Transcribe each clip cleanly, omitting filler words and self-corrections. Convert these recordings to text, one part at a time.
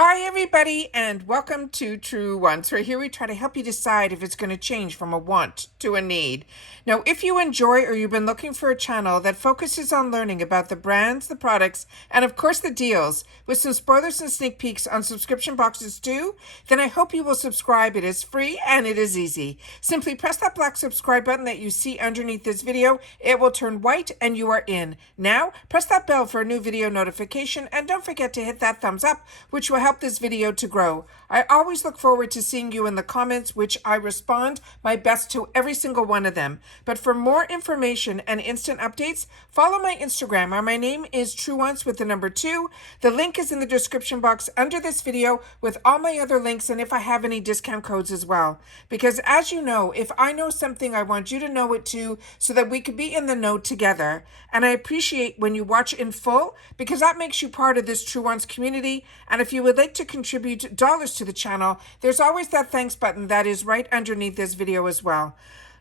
Hi everybody and welcome to Truewants, where here we try to help you decide if it's going to change from a want to a need. Now, if you enjoy or you've been looking for a channel that focuses on learning about the brands, the products, and of course the deals, with some spoilers and sneak peeks on subscription boxes too, then I hope you will subscribe. It is free and it is easy. Simply press that black subscribe button that you see underneath this video. It will turn white and you are in. Now, press that bell for a new video notification and don't forget to hit that thumbs up, which will help this video to grow. I always look forward to seeing you in the comments, which I respond my best to every single one of them. But for more information and instant updates, follow my Instagram, where my name is Truewants with the number 2. The link is in the description box under this video with all my other links and if I have any discount codes as well. Because as you know, if I know something, I want you to know it too, so that we could be in the know together. And I appreciate when you watch in full, because that makes you part of this Truewants community. And if you would like to contribute dollars to the channel, there's always that thanks button that is right underneath this video as well.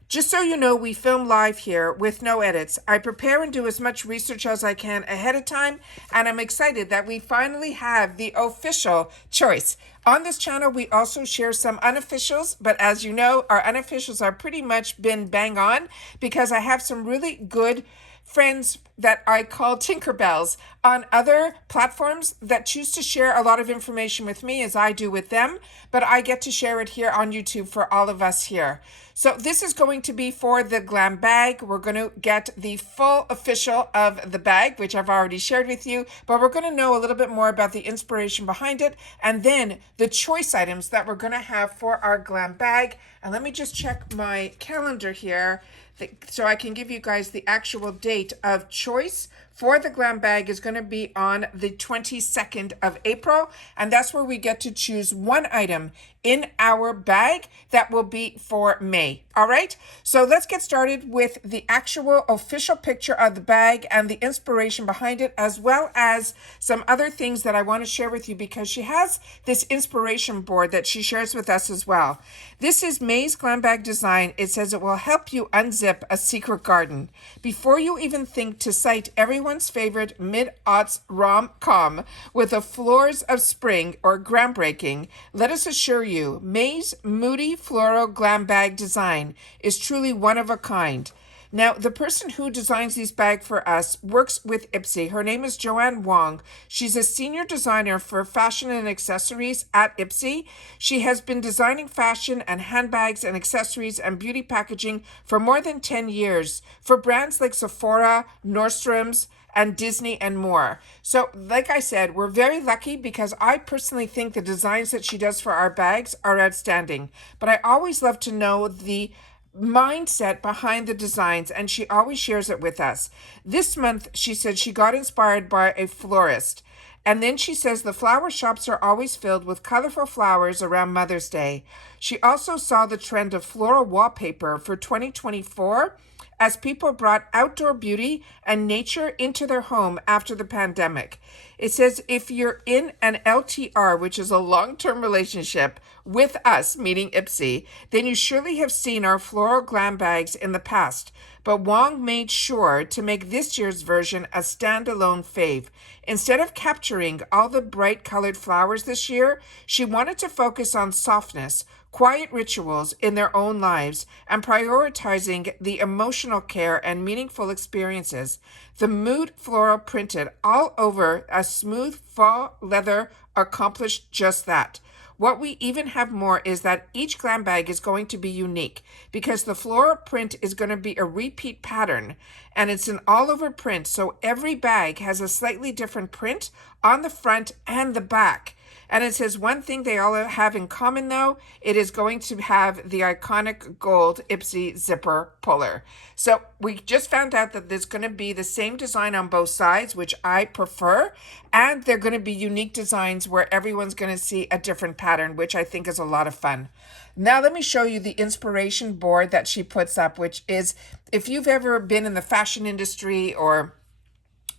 Just so you know, we film live here with no edits. I prepare and do as much research as I can ahead of time, and I'm excited that we finally have the official choice. On this channel, we also share some unofficials, but as you know, our unofficials are pretty much been bang on, because I have some really good friends that I call Tinkerbells on other platforms that choose to share a lot of information with me as I do with them, but I get to share it here on YouTube for all of us here. So this is going to be for the GlamBag. We're going to get the full official of the bag, which I've already shared with you, but we're going to know a little bit more about the inspiration behind it, and then the choice items that we're going to have for our GlamBag. And let me just check my calendar here, so I can give you guys the actual date of choice for the GlamBag is going to be on the 22nd of April. And that's where we get to choose one item in our bag that will be for May. All right, so let's get started with the actual official picture of the bag and the inspiration behind it, as well as some other things that I want to share with you, because she has this inspiration board that she shares with us as well. This is May's GlamBag design. It says it will help you unzip a secret garden. Before you even think to cite everyone's favorite mid-aughts rom-com with the floors of spring or groundbreaking, let us assure you, May's moody floral GlamBag design is truly one of a kind. Now, the person who designs these bags for us works with IPSY. Her name is Joanne Wong. She's a senior designer for fashion and accessories at IPSY. She has been designing fashion and handbags and accessories and beauty packaging for more than 10 years for brands like Sephora, Nordstrom's, and Disney and more. So like I said, we're very lucky, because I personally think the designs that she does for our bags are outstanding. But I always love to know the mindset behind the designs, and she always shares it with us. This month, she said she got inspired by a florist. And then she says the flower shops are always filled with colorful flowers around Mother's Day. She also saw the trend of floral wallpaper for 2024 as people brought outdoor beauty and nature into their home after the pandemic. It says if you're in an LTR, which is a long-term relationship with us, meaning IPSY, then you surely have seen our floral glam bags in the past. But Wong made sure to make this year's version a standalone fave. Instead of capturing all the bright colored flowers this year, she wanted to focus on softness, quiet rituals in their own lives, and prioritizing the emotional care and meaningful experiences. The mood floral printed all over a smooth fall leather accomplished just that. What we even have more is that each glam bag is going to be unique, because the floral print is going to be a repeat pattern, and it's an all over print. So every bag has a slightly different print on the front and the back. And it says one thing they all have in common, though, it is going to have the iconic gold IPSY zipper puller. So we just found out that there's going to be the same design on both sides, which I prefer. And they're going to be unique designs where everyone's going to see a different pattern, which I think is a lot of fun. Now let me show you the inspiration board that she puts up, which is, if you've ever been in the fashion industry or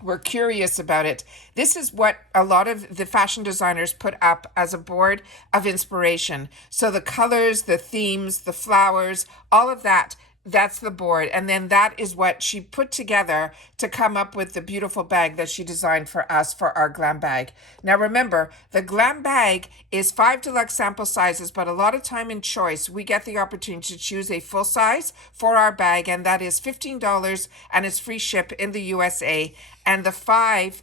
we're curious about it, this is what a lot of the fashion designers put up as a board of inspiration. So the colors, the themes, the flowers, all of that. That's the board. And then that is what she put together to come up with the beautiful bag that she designed for us for our glam bag. Now remember, the glam bag is 5 deluxe sample sizes, but a lot of time in choice, we get the opportunity to choose a full size for our bag, and that is $15 and it's free ship in the USA. And the 5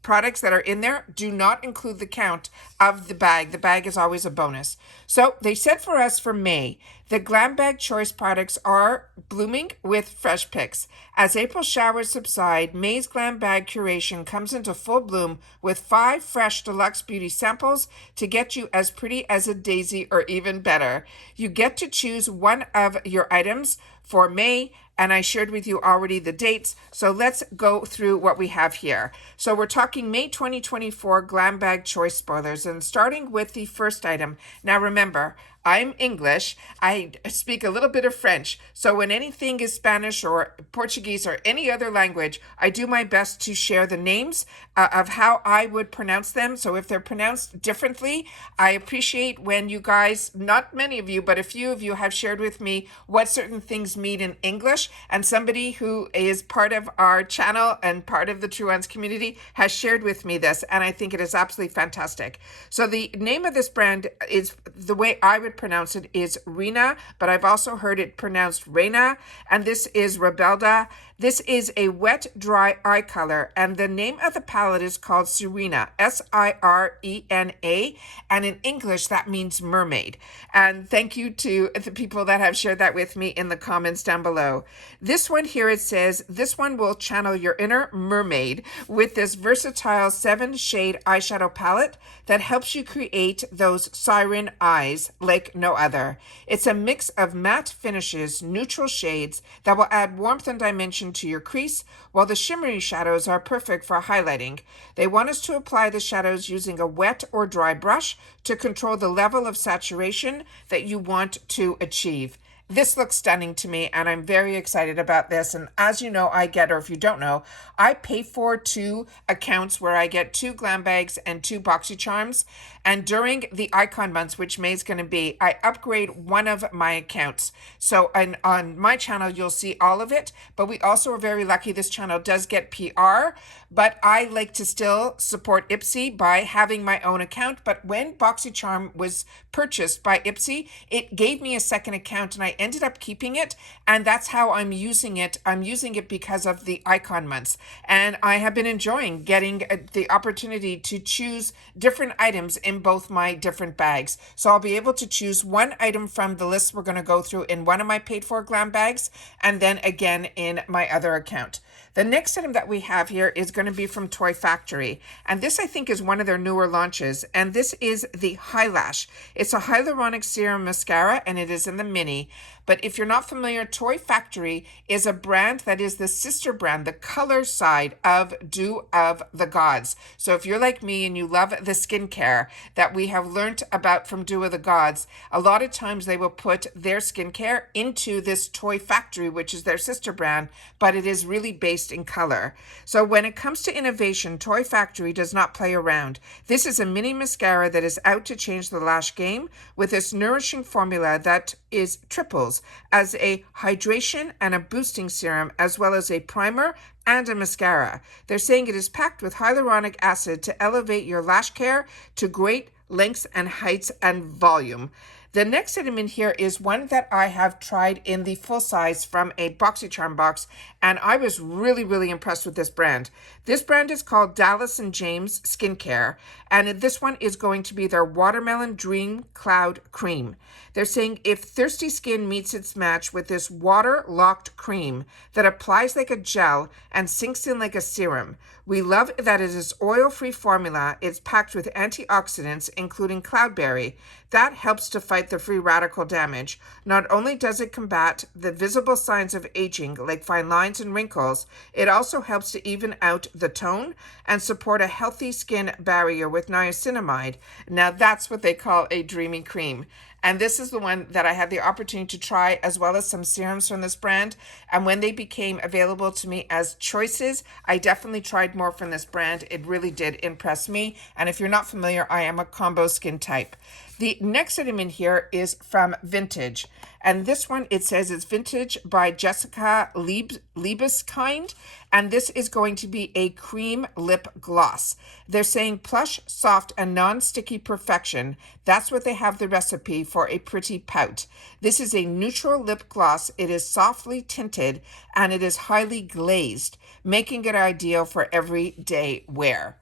products that are in there do not include the count of the bag. The bag is always a bonus. So they said for us for May, the GlamBag choice products are blooming with fresh picks. As April showers subside, May's GlamBag curation comes into full bloom with 5 fresh deluxe beauty samples to get you as pretty as a daisy or even better. You get to choose one of your items for May, and I shared with you already the dates. So let's go through what we have here. So we're talking May 2024 GlamBag Choice Spoilers, and starting with the first item. Now remember, I'm English. I speak a little bit of French. So when anything is Spanish or Portuguese or any other language, I do my best to share the names of how I would pronounce them. So if they're pronounced differently, I appreciate when you guys, not many of you, but a few of you have shared with me what certain things mean in English. And somebody who is part of our channel and part of the Truewants community has shared with me this. And I think it is absolutely fantastic. So the name of this brand is, the way I would pronounce it is Reela, but I've also heard it pronounced Reina, and this is Rebelda. This is a wet, dry eye color, and the name of the palette is called Sirena, Sirena, and in English that means mermaid. And thank you to the people that have shared that with me in the comments down below. This one here, it says, this one will channel your inner mermaid with this versatile 7-shade eyeshadow palette that helps you create those siren eyes like no other. It's a mix of matte finishes, neutral shades that will add warmth and dimension to your crease, while the shimmery shadows are perfect for highlighting. They want us to apply the shadows using a wet or dry brush to control the level of saturation that you want to achieve. This looks stunning to me, and I'm very excited about this. And as you know, I get, or if you don't know, I pay for 2 accounts where I get 2 glam bags and 2 BoxyCharms. And during the icon months, which May's going to be, I upgrade one of my accounts. So on my channel, you'll see all of it. But we also are very lucky this channel does get PR. But I like to still support IPSY by having my own account. But when BoxyCharm was purchased by IPSY, it gave me a second account, and I ended up keeping it. And that's how I'm using it. I'm using it because of the icon months. And I have been enjoying getting the opportunity to choose different items in both my different bags. So I'll be able to choose one item from the list we're going to go through in one of my paid for glam bags, and then again in my other account. The next item that we have here is going to be from Toy Factory. And this, I think, is one of their newer launches. And this is the Highlash. It's a hyaluronic serum mascara, and it is in the mini. But if you're not familiar, Toy Factory is a brand that is the sister brand, the color side of Dew of the Gods. So if you're like me and you love the skincare that we have learned about from Dew of the Gods, a lot of times they will put their skincare into this Toy Factory, which is their sister brand, but it is really based in color. So when it comes to innovation, Toy Factory does not play around. This is a mini mascara that is out to change the lash game with this nourishing formula that is triples as a hydration and a boosting serum, as well as a primer and a mascara. They're saying it is packed with hyaluronic acid to elevate your lash care to great lengths and heights and volume. The next item in here is one that I have tried in the full size from a BoxyCharm box, and I was really, really impressed with this brand. This brand is called Dallas & James Skincare, and this one is going to be their Watermelon Dream Cloud Cream. They're saying if thirsty skin meets its match with this water-locked cream that applies like a gel and sinks in like a serum. We love that it is oil-free formula. It's packed with antioxidants, including cloudberry. That helps to fight the free radical damage. Not only does it combat the visible signs of aging, like fine lines and wrinkles, it also helps to even out the tone and support a healthy skin barrier with niacinamide. Now that's what they call a dreamy cream. And this is the one that I had the opportunity to try, as well as some serums from this brand. And when they became available to me as choices, I definitely tried more from this brand. It really did impress me. And if you're not familiar, I am a combo skin type. The next item in here is from Vintage. And this one, it says it's Vintage by Jessica Liebeskind. And this is going to be a cream lip gloss. They're saying plush, soft, and non-sticky perfection. That's what they have the recipe for a pretty pout. This is a neutral lip gloss. It is softly tinted and it is highly glazed, making it ideal for everyday wear.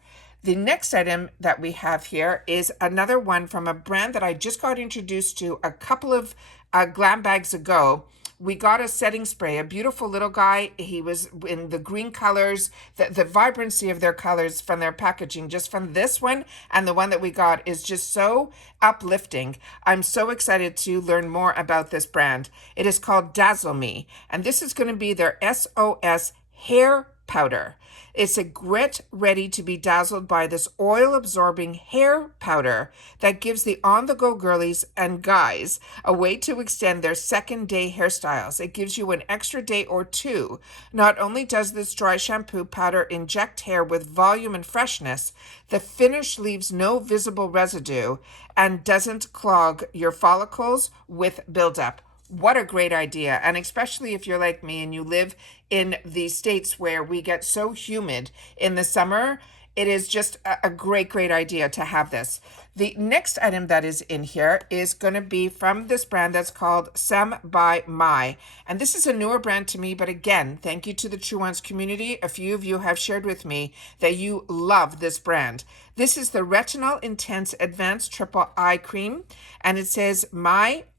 The next item that we have here is another one from a brand that I just got introduced to a couple of GlamBags ago. We got a setting spray, a beautiful little guy. He was in the green colors, the vibrancy of their colors from their packaging, just from this one and the one that we got is just so uplifting. I'm so excited to learn more about this brand. It is called Dazzle Me, and this is going to be their SOS hair powder. It's a grit ready to be dazzled by this oil-absorbing hair powder that gives the on-the-go girlies and guys a way to extend their second-day hairstyles. It gives you an extra day or two. Not only does this dry shampoo powder inject hair with volume and freshness, the finish leaves no visible residue and doesn't clog your follicles with buildup. What a great idea. And especially if you're like me and you live in the states where we get so humid in the summer, it is just a great idea to have this. The next item that is in here is going to be from this brand that's called Sem by My. And this is a newer brand to me, but again, thank you to the Truewants community. A few of you have shared with me that you love this brand. This is the Retinol Intense Advanced Triple Eye Cream, and it says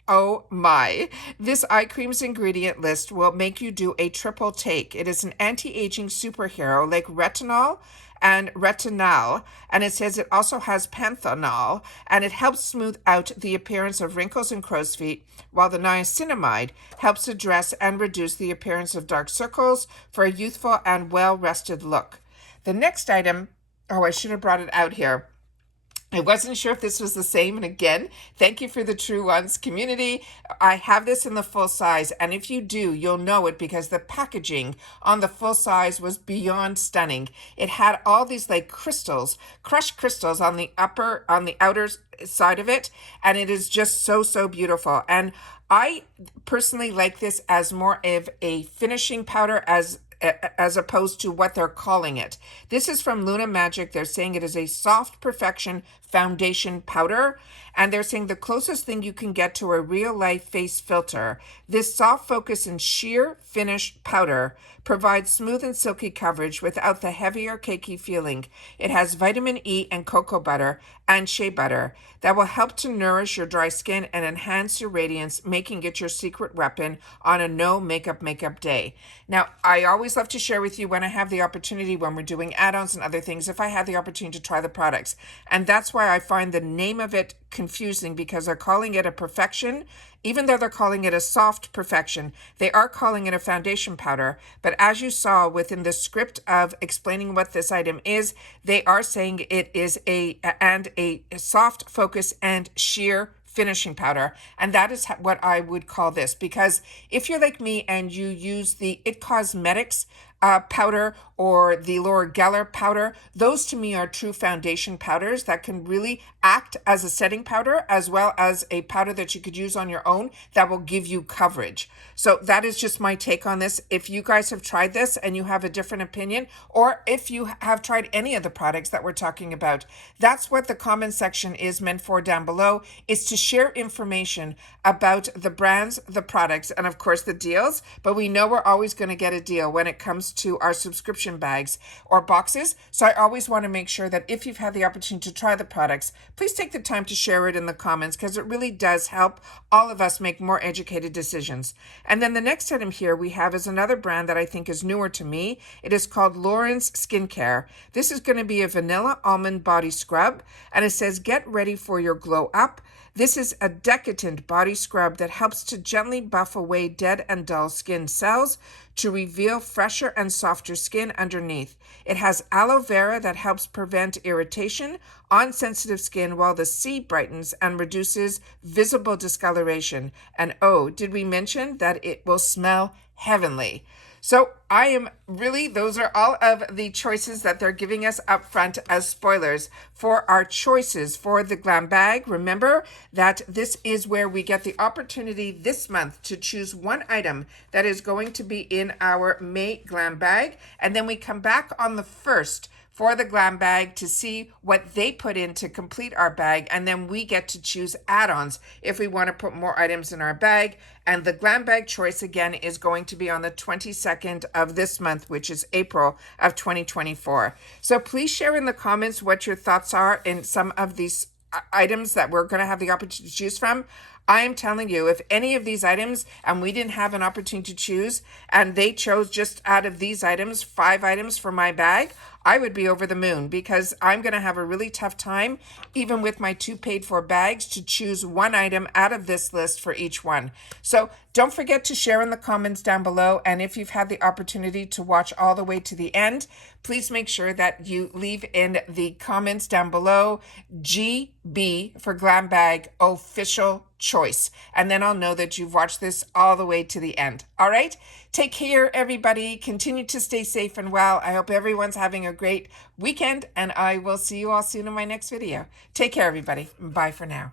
Oh my, this eye cream's ingredient list will make you do a triple take. It is an anti-aging superhero like retinol and retinal, and it says it also has panthenol, and it helps smooth out the appearance of wrinkles and crow's feet, while the niacinamide helps address and reduce the appearance of dark circles for a youthful and well-rested look. The next item, oh, I should have brought it out here. I wasn't sure if this was the same, and again, thank you for the Truewants community. I have this in the full size, and if you do, you'll know it because the packaging on the full size was beyond stunning. It had all these like crystals, crushed crystals on the outer side of it, and it is just so beautiful. And I personally like this as more of a finishing powder as opposed to what they're calling it. This is from Luna Magic. They're saying it is a soft perfection foundation powder, and they're saying the closest thing you can get to a real life face filter. This soft focus and sheer finish powder provides smooth and silky coverage without the heavier cakey feeling. It has vitamin E and cocoa butter and shea butter that will help to nourish your dry skin and enhance your radiance, making it your secret weapon on a no makeup day. Now, I always love to share with you when I have the opportunity, when we're doing add-ons and other things, if I have the opportunity to try the products. And that's why I find the name of it confusing, because they're calling it a perfection. Even though they're calling it a soft perfection, they are calling it a foundation powder. But as you saw within the script of explaining what this item is, they are saying it is a soft focus and sheer finishing powder, and that is what I would call this. Because if you're like me and you use the It Cosmetics powder or the Laura Geller powder, those to me are true foundation powders that can really act as a setting powder as well as a powder that you could use on your own that will give you coverage. So that is just my take on this. If you guys have tried this and you have a different opinion, or if you have tried any of the products that we're talking about, that's what the comment section is meant for down below, is to share information about the brands, the products, and of course the deals. But we know we're always going to get a deal when it comes to our subscription bags or boxes. So I always want to make sure that if you've had the opportunity to try the products, please take the time to share it in the comments, because it really does help all of us make more educated decisions. And then the next item here we have is another brand that I think is newer to me. It is called Lauren's Skincare. This is going to be a vanilla almond body scrub, and it says get ready for your glow up. This is a decadent body scrub that helps to gently buff away dead and dull skin cells to reveal fresher and softer skin underneath. It has aloe vera that helps prevent irritation on sensitive skin, while the C brightens and reduces visible discoloration. And oh, did we mention that it will smell heavenly? So I am really, those are all of the choices that they're giving us up front as spoilers for our choices for the GlamBag. Remember that this is where we get the opportunity this month to choose one item that is going to be in our May GlamBag. And then we come back on the 1st for the GlamBag to see what they put in to complete our bag, and then we get to choose add-ons if we want to put more items in our bag. And the GlamBag choice again is going to be on the 22nd of this month, which is April of 2024. So please share in the comments what your thoughts are in some of these items that we're going to have the opportunity to choose from. I am telling you, if any of these items and we didn't have an opportunity to choose and they chose just out of these items, 5 items for my bag, I would be over the moon, because I'm going to have a really tough time, even with my 2 paid for bags, to choose one item out of this list for each one. So don't forget to share in the comments down below. And if you've had the opportunity to watch all the way to the end, please make sure that you leave in the comments down below GB for GlamBag official choice. And then I'll know that you've watched this all the way to the end. All right. Take care, everybody. Continue to stay safe and well. I hope everyone's having a great weekend, and I will see you all soon in my next video. Take care, everybody. Bye for now.